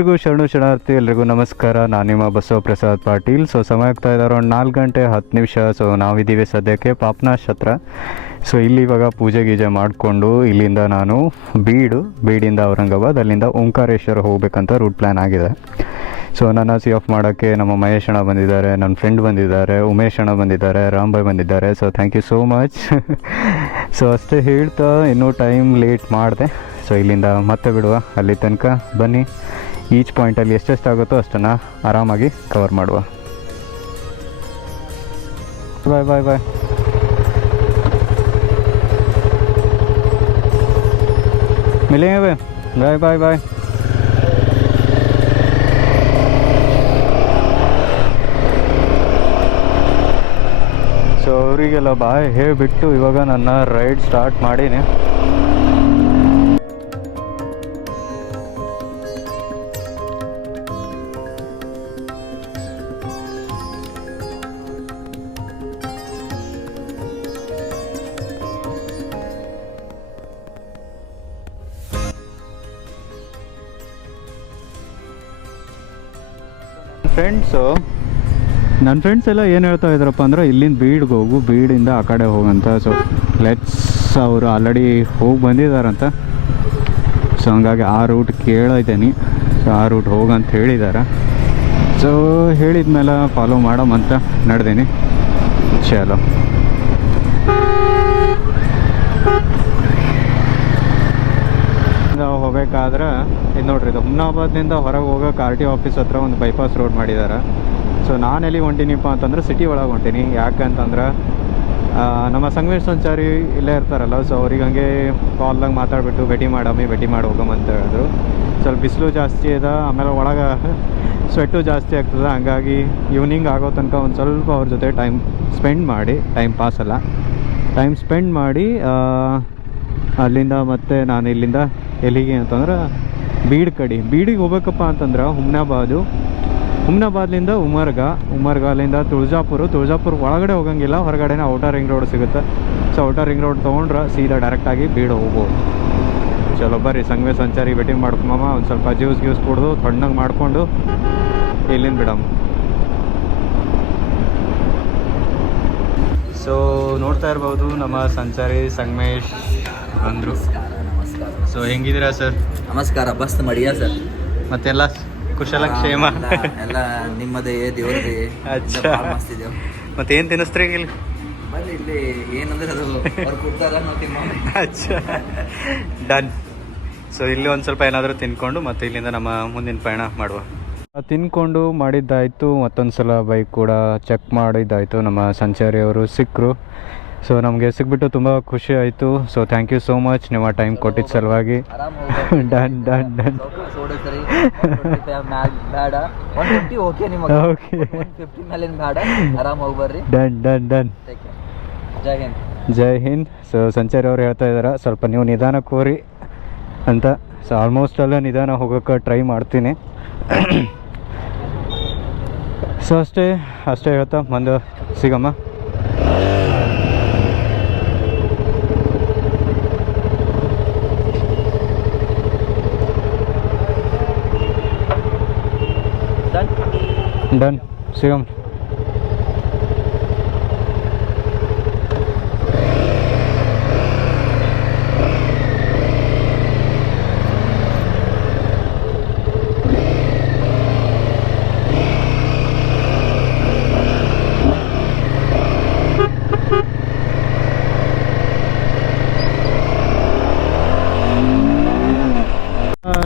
ಎಲ್ರಿಗೂ ಶರಣಾರ್ಥಿ, ಎಲ್ರಿಗೂ ನಮಸ್ಕಾರ. ನಾನು ನಿಮ್ಮ ಬಸವಪ್ರಸಾದ್ ಪಾಟೀಲ್. ಸಮಯ ಆಗ್ತಾ ಇದೆ ಅರೌಂಡ್ 4 ಗಂಟೆ 10 ನಿಮಿಷ. ನಾವಿದ್ದೀವಿ ಸದ್ಯಕ್ಕೆ ಪಾಪ್ನಾಶ್ ಹತ್ರ. ಇಲ್ಲಿ ಇವಾಗ ಪೂಜೆ ಗೀಜೆ ಮಾಡಿಕೊಂಡು ಇಲ್ಲಿಂದ ನಾನು ಬೀಡಿಂದ ಔರಂಗಾಬಾದ್, ಅಲ್ಲಿಂದ ಓಂಕಾರೇಶ್ವರ ಹೋಗ್ಬೇಕಂತ ರೂಟ್ ಪ್ಲ್ಯಾನ್ ಆಗಿದೆ. ನನ್ನ ಸಿ ಆಫ್ ಮಾಡೋಕ್ಕೆ ನಮ್ಮ ಮಹೇಶ್ ಅಣ್ಣ ಬಂದಿದ್ದಾರೆ, ನನ್ನ ಫ್ರೆಂಡ್ ಬಂದಿದ್ದಾರೆ, ಉಮೇಶ್ ಅಣ್ಣ ಬಂದಿದ್ದಾರೆ, ರಾಮ್ ಬಾಯ್ ಬಂದಿದ್ದಾರೆ. Thank you so much. ಅಷ್ಟೇ ಹೇಳ್ತಾ ಇನ್ನೂ ಟೈಮ್ ಲೇಟ್ ಮಾಡಿದೆ. ಇಲ್ಲಿಂದ ಮತ್ತೆ ಬಿಡುವ, ಅಲ್ಲಿ ತನಕ ಬನ್ನಿ. ಈಚ್ ಪಾಯಿಂಟಲ್ಲಿ ಎಷ್ಟೆಷ್ಟಾಗುತ್ತೋ ಅಷ್ಟನ್ನು ಆರಾಮಾಗಿ ಕವರ್ ಮಾಡುವ. ಬಾಯ್ ಬಾಯ್ ಬಾಯ್. ಮಿಲೇಂगे. ಬಾಯ್ ಬಾಯ್ ಬಾಯ್. ಅವರಿಗೆಲ್ಲ ಬಾಯ್ ಹೇಳಿಬಿಟ್ಟು ಇವಾಗ ನನ್ನ ರೈಡ್ ಸ್ಟಾರ್ಟ್ ಮಾಡೀನಿ. ನನ್ನ ಫ್ರೆಂಡ್ಸ್ ಎಲ್ಲ ಏನು ಹೇಳ್ತಾ ಇದ್ದಾರಪ್ಪ ಅಂದ್ರೆ, ಇಲ್ಲಿಂದ ಬೀಡ್ಗೆ ಹೋಗು, ಬೀಡಿಂದ ಆ ಕಡೆ ಹೋಗಂತ. ಅವರು ಆಲ್ರೆಡಿ ಹೋಗಿ ಬಂದಿದ್ದಾರಂತ. ಹಂಗಾಗಿ ಆ ರೂಟ್ ಕೇಳಿದ್ದೀನಿ. ಆ ರೂಟ್ ಹೋಗಂತ ಹೇಳಿದ್ದಾರೆ. ಹೇಳಿದ್ಮೇಲೆ ಫಾಲೋ ಮಾಡಮಂತ ನಡೆದೀನಿ. ಚಲೋ. ಹೋಗ್ಬೇಕಾದ್ರೆ ಇದು ನೋಡ್ರಿ, ಇದು ಹುಮ್ನಾಬಾದ್ನಿಂದ ಹೊರಗೆ ಹೋಗೋಕೆ ಆರ್ ಟಿ ಆಫೀಸ್ ಹತ್ರ ಒಂದು ಬೈಪಾಸ್ ರೋಡ್ ಮಾಡಿದ್ದಾರೆ. ನಾನು ಎಲ್ಲಿ ಹೊಂಟೀನಿಪ್ಪ ಅಂತಂದ್ರೆ ಸಿಟಿ ಒಳಗೆ ಹೊಂಟೀನಿ. ಯಾಕಂತಂದ್ರೆ ನಮ್ಮ ಸಂಗಮೇಶ್ ಸಂಚಾರಿ ಇಲ್ಲೇ ಇರ್ತಾರಲ್ಲ, ಅವ್ರಿಗೆ ಹಂಗೆ ಕಾಲ್ದಾಗ ಮಾತಾಡ್ಬಿಟ್ಟು ಭೇಟಿ ಮಾಡಿ ಹೋಗಮಂತ ಹೇಳಿದ್ರು. ಸ್ವಲ್ಪ ಬಿಸಿಲು ಜಾಸ್ತಿ ಇದೆ, ಆಮೇಲೆ ಒಳಗೆ ಸ್ವೆಟ್ಟು ಜಾಸ್ತಿ ಆಗ್ತದೆ. ಹಂಗಾಗಿ ಈವ್ನಿಂಗ್ ಆಗೋ ತನಕ ಒಂದು ಸ್ವಲ್ಪ ಅವ್ರ ಜೊತೆ ಟೈಮ್ ಸ್ಪೆಂಡ್ ಮಾಡಿ ಅಲ್ಲಿಂದ ಮತ್ತೆ ನಾನು ಇಲ್ಲಿಂದ ಎಲ್ಲಿಗೆ ಅಂತಂದ್ರೆ ಬೀಡಿಗೆ ಹೋಗ್ಬೇಕಪ್ಪ ಅಂತಂದ್ರೆ ಹುಮ್ನಾಬಾದ್ಲಿಂದ ಉಮರ್ಗಾಲಿಂದ ತುಳಜಾಪುರ ಒಳಗಡೆ ಹೋಗಂಗಿಲ್ಲ, ಹೊರಗಡೆನೇ ಔಟರ್ ರಿಂಗ್ ರೋಡ್ ಸಿಗುತ್ತೆ. ಔಟರ್ ರಿಂಗ್ ರೋಡ್ ತೊಗೊಂಡ್ರೆ ಸೀದಾ ಡೈರೆಕ್ಟಾಗಿ ಬೀಡ್ ಹೋಗ್ಬೋದು. ಚಲೋ ಬರ್ರಿ, ಸಂಗಮೇ ಸಂಚಾರಿ ಭೇಟಿ ಮಾಡ್ಕೊಂಬಮ್ಮ. ಒಂದು ಸ್ವಲ್ಪ ಜ್ಯೂಸ್ ಕುಡಿದು ತಣ್ಣಗೆ ಮಾಡಿಕೊಂಡು ಇಲ್ಲಿಂದ ಬಿಡಮ್ಮ. ನೋಡ್ತಾ ಇರ್ಬೋದು ನಮ್ಮ ಸಂಚಾರಿ ಸಂಗಮೇಶ್ ಅಂದರು. ಹೆಂಗಿದ್ದೀರಾ ಸರ್? ನಮಸ್ಕಾರ. ಮಸ್ತ್ ಮಾಡಿಯಾ ಸರ್? ಮತ್ತೆಲ್ಲ ಕುಶಲಕ್ಷೇಮ ಎಲ್ಲ ನಿಮ್ಮದೇ ದೇವ್ರದೇ. ಮಸ್ತ್ ಇದೆವು. ಮತ್ತೇನು ತಿನ್ನಿಸ್ತೀರಿ ಇಲ್ಲಿ? ಬನ್ನಿ, ಇಲ್ಲಿ ಏನಂದ್ರೆ ಅದು ಅವ್ರು ಕೊಡ್ತಾರ, ನಾವು ತಿನ್ನೋ. ಡನ್. ಇಲ್ಲಿ ಒಂದು ಸ್ವಲ್ಪ ಏನಾದರೂ ತಿನ್ಕೊಂಡು ಮತ್ತೆ ಇಲ್ಲಿಂದ ನಮ್ಮ ಮುಂದಿನ ಪಯಣ ಮಾಡುವ. ತಿನ್ಕೊಂಡು ಮಾಡಿದ್ದಾಯಿತು. ಮತ್ತೊಂದು ಸಲ ಬೈಕ್ ಕೂಡ ಚೆಕ್ ಮಾಡಿದ್ದಾಯಿತು. ನಮ್ಮ ಸಂಚಾರಿ ಅವರು ಸಿಕ್ಕರು. ನಮಗೆ ಸಿಕ್ಬಿಟ್ಟು ತುಂಬ ಖುಷಿ ಆಯಿತು. ಥ್ಯಾಂಕ್ ಯು ಸೋ ಮಚ್ ನಿಮ್ಮ ಟೈಮ್ ಕೊಟ್ಟಿದ್ದ ಸಲುವಾಗಿ. ಡನ್. ಡನ್. ಜೈ ಹಿಂದ್. ಸಂಚಾರಿ ಅವ್ರು ಹೇಳ್ತಾ ಇದ್ದಾರೆ, ಸ್ವಲ್ಪ ನೀವು ನಿಧಾನಕ್ಕೆ ಹೋರಿ ಅಂತ. ಆಲ್ಮೋಸ್ಟ್ ಎಲ್ಲ ನಿಧಾನ ಹೋಗೋಕ್ಕೆ ಟ್ರೈ ಮಾಡ್ತೀನಿ. ಅಷ್ಟೇ ಹೇಳ್ತಾ ಮುಂದೆ ಸಿಗಮ್ಮ. ಡನ್, ಸಿಗಮ್ಮ.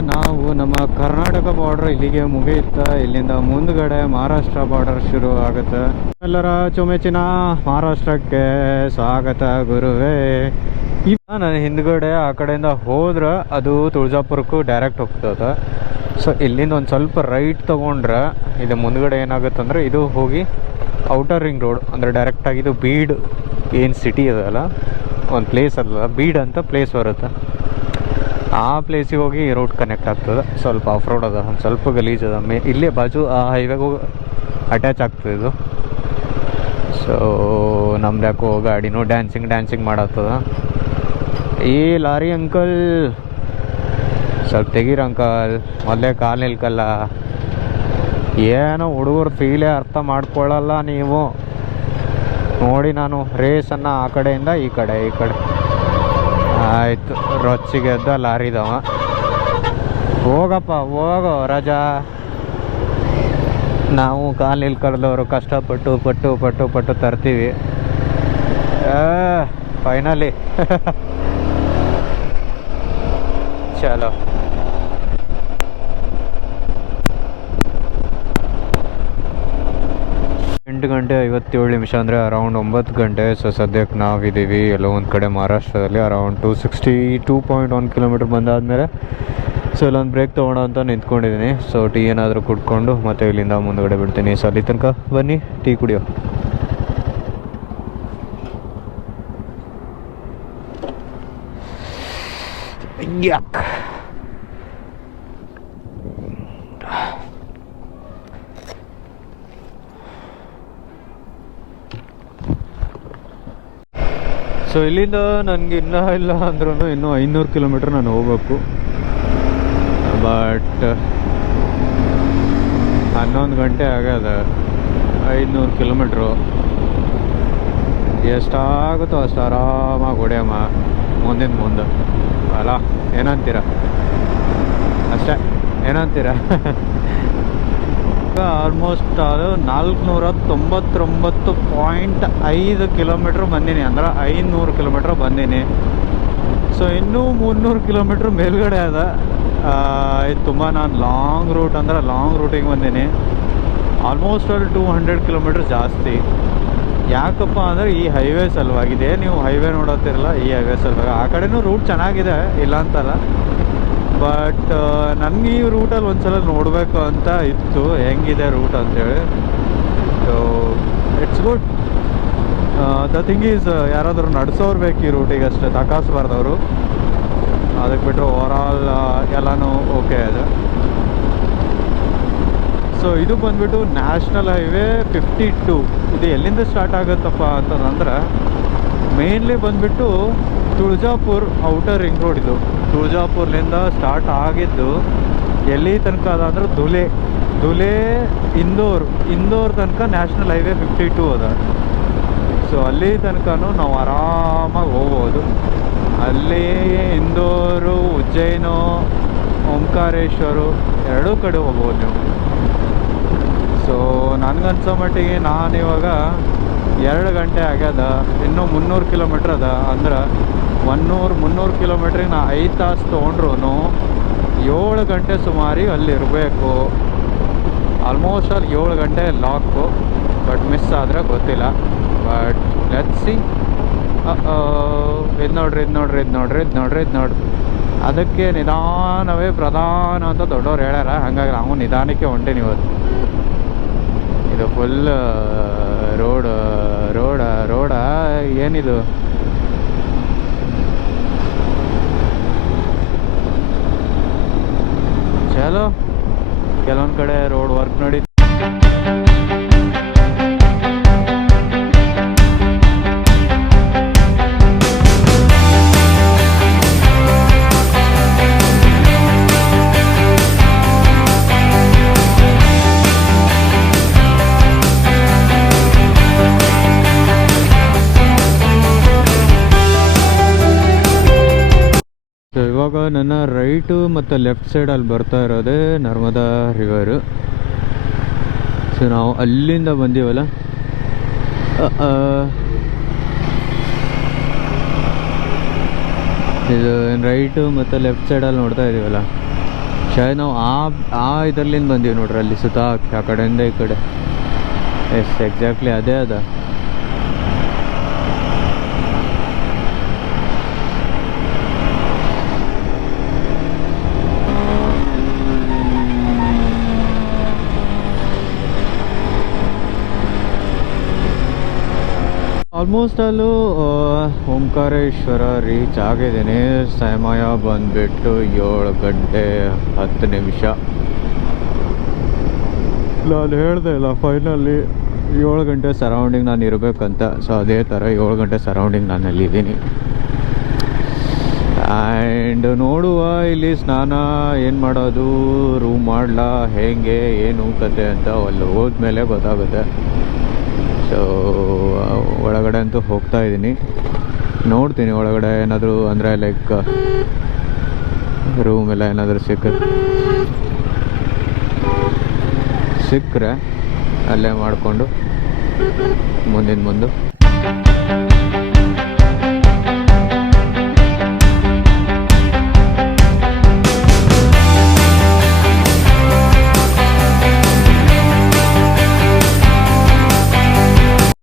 ನಾವು ನಮ್ಮ ಕರ್ನಾಟಕ ಬಾರ್ಡರ್ ಇಲ್ಲಿಗೆ ಮುಗಿಯುತ್ತಾ. ಇಲ್ಲಿಂದ ಮುಂದ್ಗಡೆ ಮಹಾರಾಷ್ಟ್ರ ಬಾರ್ಡರ್ ಶುರು ಆಗುತ್ತೆ. ಎಲ್ಲರ ಚುಮೆಚಿನ ಮಹಾರಾಷ್ಟ್ರಕ್ಕೆ ಸ್ವಾಗತ ಗುರುವೇ. ಈಗ ನಾನು ಹಿಂದ್ಗಡೆ ಆ ಕಡೆಯಿಂದ ಹೋದ್ರೆ ಅದು ತುಳಜಾಪುರಕ್ಕೂ ಡೈರೆಕ್ಟ್ ಹೋಗ್ತದೆ. ಇಲ್ಲಿಂದ ಒಂದು ಸ್ವಲ್ಪ ರೈಟ್ ತೊಗೊಂಡ್ರೆ ಇದು ಮುಂದ್ಗಡೆ ಏನಾಗುತ್ತೆ ಅಂದರೆ, ಇದು ಹೋಗಿ ಔಟರ್ ರಿಂಗ್ ರೋಡ್ ಅಂದರೆ ಡೈರೆಕ್ಟಾಗಿ ಇದು ಬೀಡ್ ಏನು ಸಿಟಿ ಅದಲ್ಲ, ಒಂದು ಪ್ಲೇಸ್ ಅಲ್ಲ, ಬೀಡ್ ಅಂತ ಪ್ಲೇಸ್ ಬರುತ್ತೆ. ಆ ಪ್ಲೇಸಿಗೆ ಹೋಗಿ ಈ ರೋಡ್ ಕನೆಕ್ಟ್ ಆಗ್ತದೆ. ಸ್ವಲ್ಪ ಆಫ್ ರೋಡ್ ಅದ, ಒಂದು ಸ್ವಲ್ಪ ಗಲೀಜ್ ಅದ. ಇಲ್ಲೇ ಬಾಜು ಆ ಹೈವೇಗೆ ಅಟ್ಯಾಚ್ ಆಗ್ತದೆ ಇದು. ನಮ್ದು ಯಾಕೋ ಗಾಡಿನೂ ಡ್ಯಾನ್ಸಿಂಗ್ ಮಾಡತ್ತದ. ಈ ಲಾರಿ ಅಂಕಲ್ ಸ್ವಲ್ಪ ತೆಗೀರಿ ಅಂಕಲ್, ಮೊದಲೇ ಕಾಲು ನಿಲ್ಕಲ್ಲ. ಏನೋ ಹುಡುಗರು ಫೀಲೇ ಅರ್ಥ ಮಾಡ್ಕೊಳ್ಳಲ್ಲ ನೀವು. ನೋಡಿ ನಾನು ರೇಸನ್ನು ಆ ಕಡೆಯಿಂದ ಈ ಕಡೆ ಆಯಿತು. ರೊಚ್ಚಿಗೆ ಎದ್ದ ಲಾರಿದವ. ಹೋಗಪ್ಪ ಹೋಗೋ ರಜಾ. ನಾವು ಕಾಲು ನಿಲ್ಕಲ್ದವರು ಕಷ್ಟಪಟ್ಟು ಪಟ್ಟು ಪಟ್ಟು ಪಟ್ಟು ತರ್ತೀವಿ. ಫೈನಲಿ ಚಲೋ. 8 ಗಂಟೆ 57 ನಿಮಿಷ ಅಂದರೆ ಅರೌಂಡ್ 9 ಗಂಟೆ. ಸೊ ಸದ್ಯಕ್ಕೆ ನಾವಿದ್ದೀವಿ ಎಲ್ಲೋ ಒಂದು ಕಡೆ ಮಹಾರಾಷ್ಟ್ರದಲ್ಲಿ. ಅರೌಂಡ್ 262.1 ಕಿಲೋಮೀಟ್ರ್ ಬಂದಾದಮೇಲೆ ಸೊ ಇಲ್ಲೊಂದು ಬ್ರೇಕ್ ತೊಗೊಳ್ಳೋ ಅಂತ ನಿಂತ್ಕೊಂಡಿದ್ದೀನಿ. ಸೊ ಟೀ ಏನಾದರೂ ಕುಡ್ಕೊಂಡು ಮತ್ತೆ ಇಲ್ಲಿಂದ ಮುಂದುಗಡೆ ಬಿಡ್ತೀನಿ. ಸೊ ಅಲ್ಲಿ ತನಕ ಬನ್ನಿ ಟೀ ಕುಡಿಯೋ. ಯಾಕ್ ಸೊ ಇಲ್ಲಿಂದ ನನಗೆ ಇನ್ನೂ ಇಲ್ಲ ಅಂದ್ರೂ ಇನ್ನೂ 500 ಕಿಲೋಮೀಟ್ರ್ ನಾನು ಹೋಗ್ಬೇಕು. ಬಟ್ 11 ಗಂಟೆ ಆಗ್ಯದ. 500 ಕಿಲೋಮೀಟ್ರು ಎಷ್ಟಾಗುತ್ತೋ ಅಷ್ಟು ಆರಾಮಾಗಿ ಹೊಡೆಯಮ್ಮ ಮುಂದೆ ಅಲ್ಲ. ಏನಂತೀರ? ಅಷ್ಟೇ, ಏನಂತೀರ? ಆಲ್ಮೋಸ್ಟ್ ಅದು 499.5 ಕಿಲೋಮೀಟ್ರ್ ಬಂದೀನಿ, ಅಂದ್ರೆ 500 ಕಿಲೋಮೀಟ್ರ್ ಬಂದೀನಿ. ಸೊ ಇನ್ನೂ 300 ಕಿಲೋಮೀಟ್ರ್ ಮೇಲ್ಗಡೆ ಅದ. ಇದು ತುಂಬ ನಾನು ಲಾಂಗ್ ರೂಟಿಗೆ ಬಂದೀನಿ. ಆಲ್ಮೋಸ್ಟ್ ಅಲ್ಲಿ 200 ಕಿಲೋಮೀಟ್ರ್ ಜಾಸ್ತಿ. ಯಾಕಪ್ಪ ಅಂದರೆ ಈ ಹೈವೇ ಸಲುವಾಗಿದೆ. ನೀವು ಹೈವೇ ನೋಡೋತ್ತಿರಲ್ಲ, ಈ ಹೈವೇ ಸಲುವಾಗಿ. ಆ ಕಡೆನೂ ರೂಟ್ ಚೆನ್ನಾಗಿದೆ, ಇಲ್ಲ ಅಂತಲ್ಲ. ಬಟ್ ನನಗೆ ಈ ರೂಟಲ್ಲಿ ಒಂದ್ಸಲ ನೋಡಬೇಕು ಅಂತ ಇತ್ತು, ಹೆಂಗಿದೆ ರೂಟ್ ಅಂತೇಳಿ. So it's good. The thing is, ಯಾರಾದರೂ ನಡೆಸೋರು ಬೇಕು ಈ ರೂಟಿಗೆ ಅಷ್ಟೇ, ತಕಾಸ್ಬಾರ್ದವರು. ಅದಕ್ಕೆ ಬಿಟ್ಟರೆ ಓವರಾಲ್ ಎಲ್ಲನೂ ಓಕೆ ಇದೆ. ಸೊ ಇದು ಬಂದುಬಿಟ್ಟು ನ್ಯಾಷನಲ್ ಹೈವೇ 52. ಇದು ಎಲ್ಲಿಂದ ಸ್ಟಾರ್ಟ್ ಆಗುತ್ತಪ್ಪ ಅಂತಂದ್ರೆ ಮೇನ್ಲಿ ಬಂದುಬಿಟ್ಟು ತುಳಜಾಪುರ್ ಔಟರ್ ರಿಂಗ್ ರೋಡ್. ಇದು ತುಳಜಾಪುರ್ಲಿಂದ ಸ್ಟಾರ್ಟ್ ಆಗಿದ್ದು ಎಲ್ಲಿ ತನಕ ಅದ ಅಂದ್ರೆ ಧುಲೆ ಇಂದೋರ್ ತನಕ ನ್ಯಾಷನಲ್ ಹೈವೇ 52 ಅದ. ಸೊ ಅಲ್ಲಿ ತನಕನೂ ನಾವು ಆರಾಮಾಗಿ ಹೋಗ್ಬೋದು. ಅಲ್ಲಿ ಇಂದೋರು, ಉಜ್ಜಯಿನು, ಓಂಕಾರೇಶ್ವರು ಎರಡೂ ಕಡೆ ಹೋಗ್ಬೋದು ನೀವು. ಸೊ ನನಗನ್ಸೋ ಮಟ್ಟಿಗೆ ನಾನಿವಾಗ 2 ಗಂಟೆ ಆಗ್ಯದ, ಇನ್ನೂ 300 ಕಿಲೋಮೀಟ್ರ್ ಅದ. ಅಂದ್ರೆ 300 ಕಿಲೋಮೀಟ್ರಿಗೆ ನಾ 5 ತಾಸು ತೊಗೊಂಡ್ರು 7 ಗಂಟೆ ಸುಮಾರಿಗೆ ಅಲ್ಲಿರಬೇಕು. ಆಲ್ಮೋಸ್ಟ್ ಅಲ್ಲಿ 7 ಗಂಟೆ ಲಾಕು. ಬಟ್ ಮಿಸ್ ಆದರೆ ಗೊತ್ತಿಲ್ಲ. But let's see. ಇದು ನೋಡ್ರಿ. ಅದಕ್ಕೆ ನಿಧಾನವೇ ಪ್ರಧಾನ ಅಂತ ದೊಡ್ಡವ್ರು ಹೇಳ್ಯಾರ. ಹಾಗಾಗಿ ನಾವು ನಿಧಾನಕ್ಕೆ ಹೊಂಟೀನಿ ಇವತ್ತು. ಇದು ಫುಲ್ ರೋಡ ಏನಿದು? ಚಲೋ, ಕೆಲವೊಂದು ಕಡೆ ರೋಡ್ ವರ್ಕ್ ನೋಡಿ. ಇವಾಗ ನನ್ನ ರೈಟು ಮತ್ತು ಲೆಫ್ಟ್ ಸೈಡಲ್ಲಿ ಬರ್ತಾ ಇರೋದೇ ನರ್ಮದಾ ರಿವರು. ಸೊ ನಾವು ಅಲ್ಲಿಂದ ಬಂದೀವಲ್ಲ, ಇದು ರೈಟು ಮತ್ತು ಲೆಫ್ಟ್ ಸೈಡಲ್ಲಿ ನೋಡ್ತಾ ಇದ್ದೀವಲ್ಲ, ಶಾಯದ್ ನಾವು ಆ ಇದರಲ್ಲಿಂದ ಬಂದೀವಿ ನೋಡ್ರಿ. ಅಲ್ಲಿ ಸುತ್ತ ಆ ಕಡೆಯಿಂದ ಈ ಕಡೆ. ಎಸ್, ಎಕ್ಸಾಕ್ಟ್ಲಿ ಅದೇ ಅದ. ಆಲ್ಮೋಸ್ಟ್ ಅಲ್ಲೂ ಓಂಕಾರೇಶ್ವರ ರೀಚ್ ಆಗಿದ್ದೀನಿ. ಸಮಯ ಬಂದುಬಿಟ್ಟು 7 ಗಂಟೆ 10 ನಿಮಿಷ. ನಾನು ಹೇಳ್ದೆ ಇಲ್ಲ, ಫೈನಲಿ 7 ಗಂಟೆ ಸರೌಂಡಿಂಗ್ ನಾನು ಇರಬೇಕಂತ. ಸೊ ಅದೇ ಥರ 7 ಗಂಟೆ ಸರೌಂಡಿಂಗ್ ನಾನು ಅಲ್ಲಿದ್ದೀನಿ. ಆ್ಯಂಡ್ ನೋಡುವ ಇಲ್ಲಿ ಸ್ನಾನ ಏನು ಮಾಡೋದು, ರೂಮ್ ಮಾಡಲಾ, ಹೇಗೆ ಏನು ಕತೆ ಅಂತ ಅಲ್ಲಿ ಹೋದ್ಮೇಲೆ ಗೊತ್ತಾಗುತ್ತೆ. ಸೊ ಒಳಗಡೆ ಅಂತೂ ಹೋಗ್ತಾ ಇದ್ದೀನಿ, ನೋಡ್ತೀನಿ ಒಳಗಡೆ ಏನಾದರೂ ಅಂದರೆ ಲೈಕ್ ರೂಮ್ ಎಲ್ಲ ಏನಾದರೂ ಸಿಕ್ಕರೆ ಅಲ್ಲೇ ಮಾಡಿಕೊಂಡು ಮುಂದೆ